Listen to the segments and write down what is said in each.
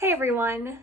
Hey everyone!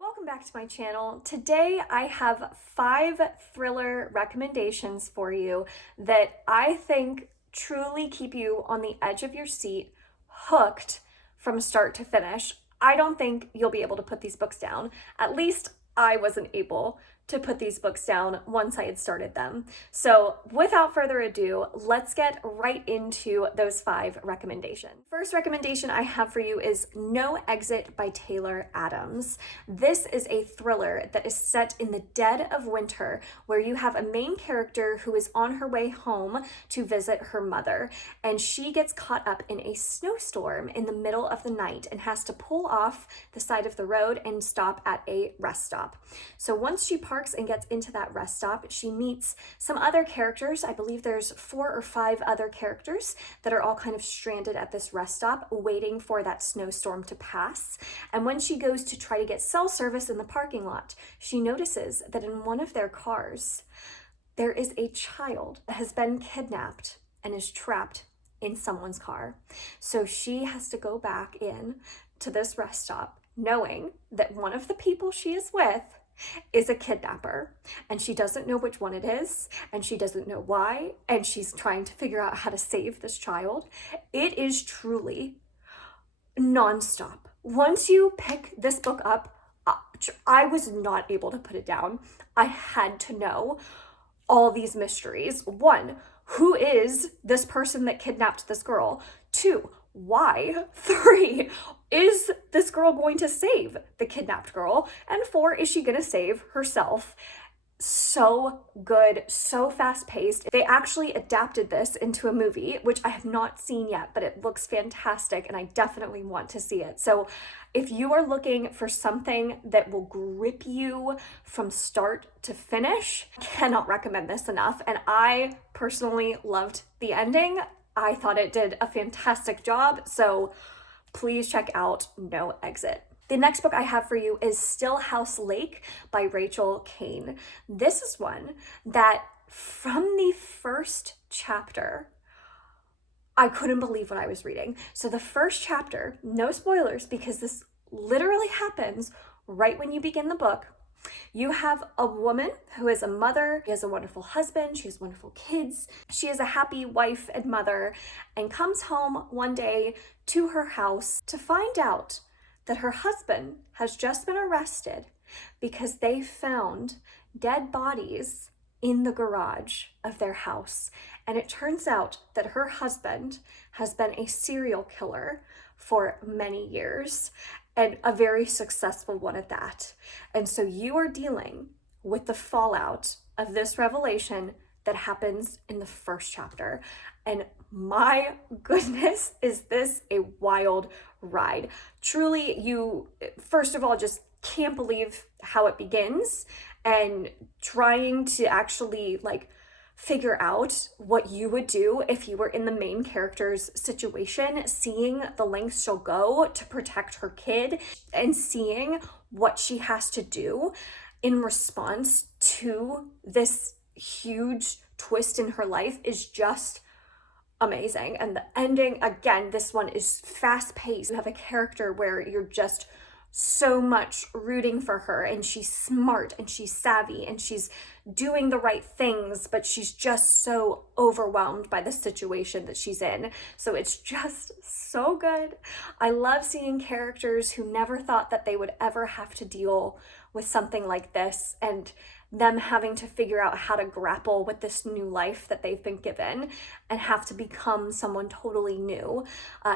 Welcome back to my channel. Today I have 5 thriller recommendations for you that I think truly keep you on the edge of your seat, hooked from start to finish. I don't think you'll be able to put these books down. At least I wasn't able to put these books down once I had started them. So without further ado, let's get right into those 5 recommendations. First recommendation I have for you is No Exit by Taylor Adams. This is a thriller that is set in the dead of winter, where you have a main character who is on her way home to visit her mother, and she gets caught up in a snowstorm in the middle of the night and has to pull off the side of the road and stop at a rest stop. So once she parks and gets into that rest stop, she meets some other characters. I believe there's 4 or 5 other characters that are all kind of stranded at this rest stop waiting for that snowstorm to pass. And when she goes to try to get cell service in the parking lot, she notices that in one of their cars, there is a child that has been kidnapped and is trapped in someone's car. So she has to go back in to this rest stop knowing that one of the people she is with is a kidnapper, and she doesn't know which one it is, and she doesn't know why, and she's trying to figure out how to save this child. It is truly nonstop. Once you pick this book up, I was not able to put it down. I had to know all these mysteries. 1, who is this person that kidnapped this girl? 2, why? 3, is this girl going to save the kidnapped girl? And 4, is she going to save herself? So good, so fast-paced. They actually adapted this into a movie, which I have not seen yet, but it looks fantastic and I definitely want to see it. So if you are looking for something that will grip you from start to finish, I cannot recommend this enough. And I personally loved the ending. I thought it did a fantastic job, so please check out No Exit. The next book I have for you is Stillhouse Lake by Rachel Caine. This is one that from the first chapter, I couldn't believe what I was reading. So the first chapter, no spoilers because this literally happens right when you begin the book. You have a woman who is a mother. She has a wonderful husband. She has wonderful kids. She is a happy wife and mother, and comes home one day to her house to find out that her husband has just been arrested because they found dead bodies in the garage of their house. And it turns out that her husband has been a serial killer for many years, and a very successful one at that. And so you are dealing with the fallout of this revelation that happens in the first chapter. And my goodness, is this a wild ride. Truly, you, first of all, just can't believe how it begins, and trying to actually figure out what you would do if you were in the main character's situation, seeing the lengths she'll go to protect her kid, and seeing what she has to do in response to this huge twist in her life is just amazing. And the ending, again, this one is fast-paced. You have a character where you're just so much rooting for her, and she's smart and she's savvy and she's doing the right things, but she's just so overwhelmed by the situation that she's in. So it's just so good. I love seeing characters who never thought that they would ever have to deal with something like this, and them having to figure out how to grapple with this new life that they've been given and have to become someone totally new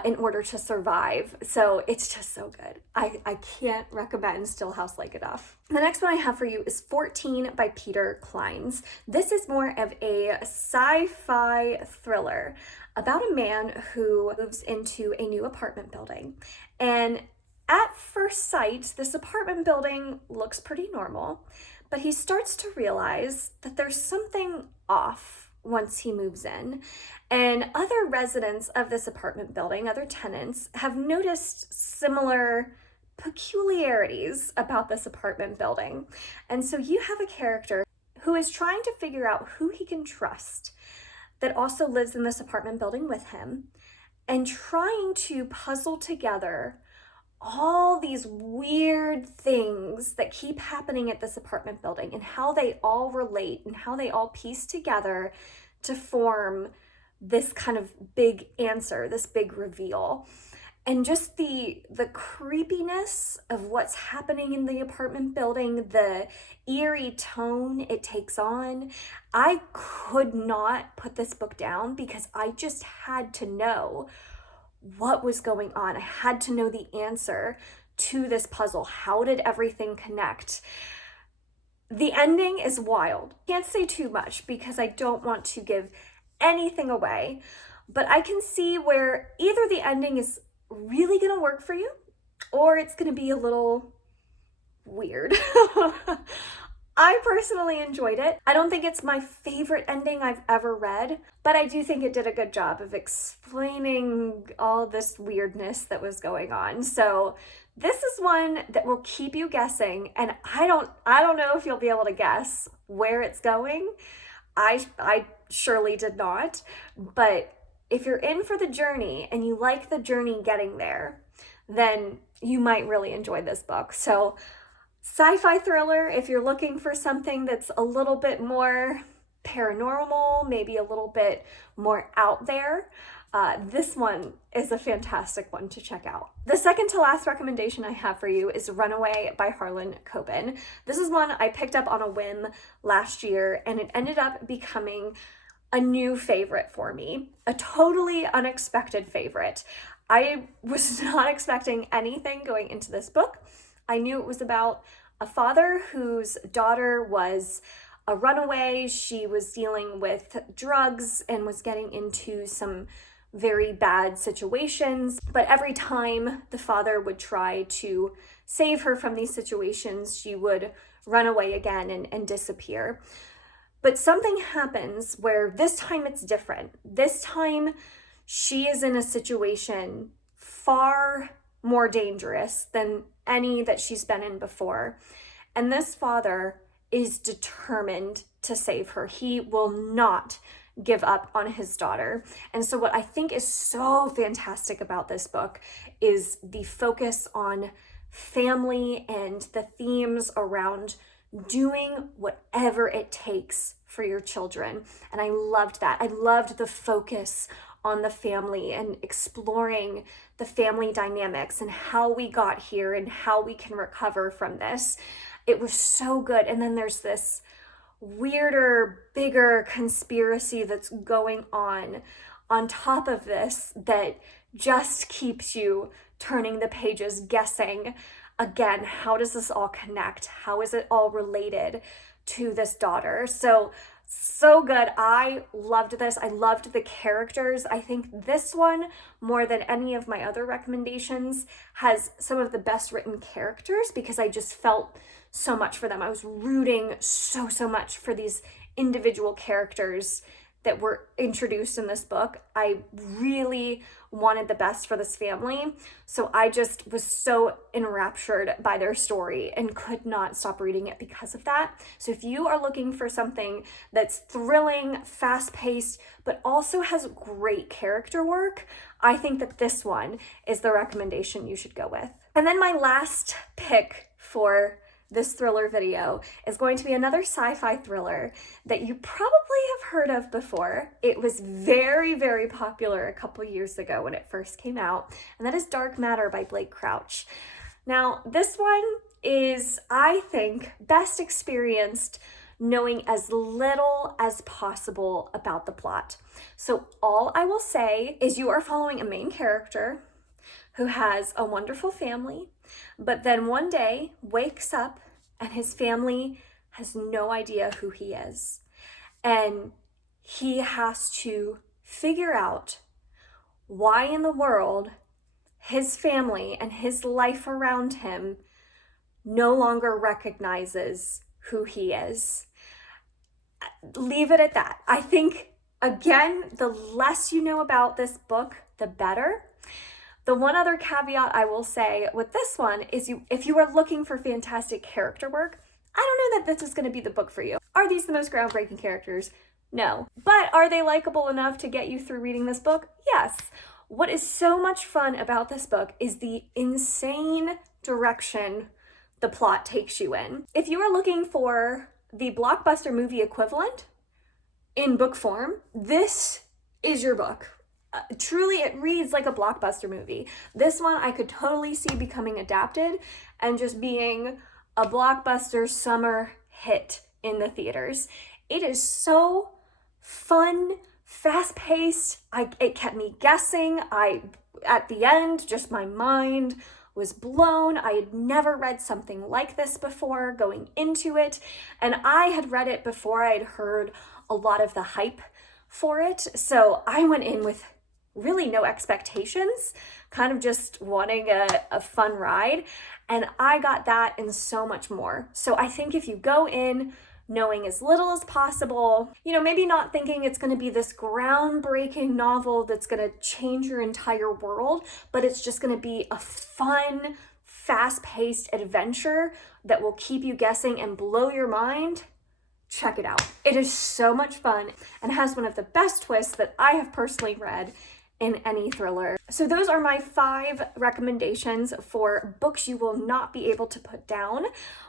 in order to survive. So it's just so good. I can't recommend Stillhouse Lake enough. The next one I have for you is 14 by Peter Clines. This is more of a sci-fi thriller about a man who moves into a new apartment building. And at first sight, this apartment building looks pretty normal, but he starts to realize that there's something off once he moves in. And other residents of this apartment building, other tenants, have noticed similar peculiarities about this apartment building. And so you have a character who is trying to figure out who he can trust that also lives in this apartment building with him. and trying to puzzle together all these weird things that keep happening at this apartment building and how they all relate and how they all piece together to form this kind of big answer, this big reveal. And just the creepiness of what's happening in the apartment building, the eerie tone it takes on. I could not put this book down because I just had to know what was going on. I had to know the answer to this puzzle. How did everything connect? The ending is wild. Can't say too much because I don't want to give anything away, but I can see where either the ending is really gonna work for you or it's gonna be a little weird. I personally enjoyed it. I don't think it's my favorite ending I've ever read, but I do think it did a good job of explaining all this weirdness that was going on. So this is one that will keep you guessing, and I don't know if you'll be able to guess where it's going. I surely did not, but if you're in for the journey and you like the journey getting there, then you might really enjoy this book. So sci-fi thriller, if you're looking for something that's a little bit more paranormal, maybe a little bit more out there, this one is a fantastic one to check out. The second to last recommendation I have for you is Runaway by Harlan Coben. This is one I picked up on a whim last year, and it ended up becoming a new favorite for me, a totally unexpected favorite. I was not expecting anything going into this book. I knew it was about a father whose daughter was a runaway. She was dealing with drugs and was getting into some very bad situations. But every time the father would try to save her from these situations, she would run away again and disappear. But something happens where this time it's different. This time she is in a situation far more dangerous than any that she's been in before. And this father is determined to save her. He will not give up on his daughter. And so what I think is so fantastic about this book is the focus on family and the themes around doing whatever it takes for your children. And I loved that. I loved the focus on the family and exploring the family dynamics and how we got here and how we can recover from this. It was so good. And then there's this weirder, bigger conspiracy that's going on top of this that just keeps you turning the pages, guessing again, how does this all connect? How is it all related to this daughter? So good. I loved this. I loved the characters. I think this one, more than any of my other recommendations, has some of the best written characters because I just felt so much for them. I was rooting so much for these individual characters that were introduced in this book. I really wanted the best for this family. So I just was so enraptured by their story and could not stop reading it because of that. So if you are looking for something that's thrilling, fast-paced, but also has great character work, I think that this one is the recommendation you should go with. And then my last pick for this thriller video is going to be another sci-fi thriller that you probably have heard of before. It was very, very popular a couple years ago when it first came out, and that is Dark Matter by Blake Crouch. Now, this one is, I think, best experienced knowing as little as possible about the plot. So all I will say is you are following a main character who has a wonderful family, but then one day wakes up and his family has no idea who he is. And he has to figure out why in the world his family and his life around him no longer recognizes who he is. Leave it at that. I think, again, the less you know about this book, the better. The one other caveat I will say with this one is if you are looking for fantastic character work, I don't know that this is going to be the book for you. Are these the most groundbreaking characters? No. But are they likable enough to get you through reading this book? Yes. What is so much fun about this book is the insane direction the plot takes you in. If you are looking for the blockbuster movie equivalent in book form, this is your book. Truly, it reads like a blockbuster movie. This one I could totally see becoming adapted and just being a blockbuster summer hit in the theaters. It is so fun, fast-paced. It kept me guessing. At the end, just my mind was blown. I had never read something like this before going into it, and I had read it before I had heard a lot of the hype for it. So I went in with really no expectations, kind of just wanting a fun ride, and I got that and so much more. So I think if you go in knowing as little as possible, maybe not thinking it's going to be this groundbreaking novel that's going to change your entire world, but it's just going to be a fun, fast-paced adventure that will keep you guessing and blow your mind, check it out. It is so much fun and has one of the best twists that I have personally read in any thriller. So those are my 5 recommendations for books you will not be able to put down.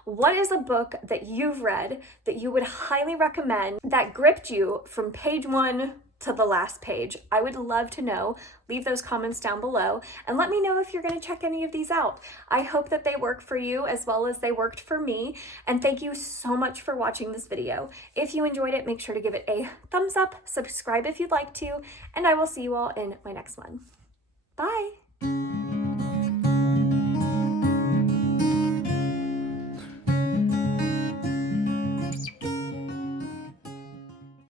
What is a book that you've read that you would highly recommend that gripped you from page 1 to the last page? I would love to know. Leave those comments down below and let me know if you're going to check any of these out. I hope that they work for you as well as they worked for me, and thank you so much for watching this video. If you enjoyed it, make sure to give it a thumbs up, subscribe if you'd like to, and I will see you all in my next one. Bye!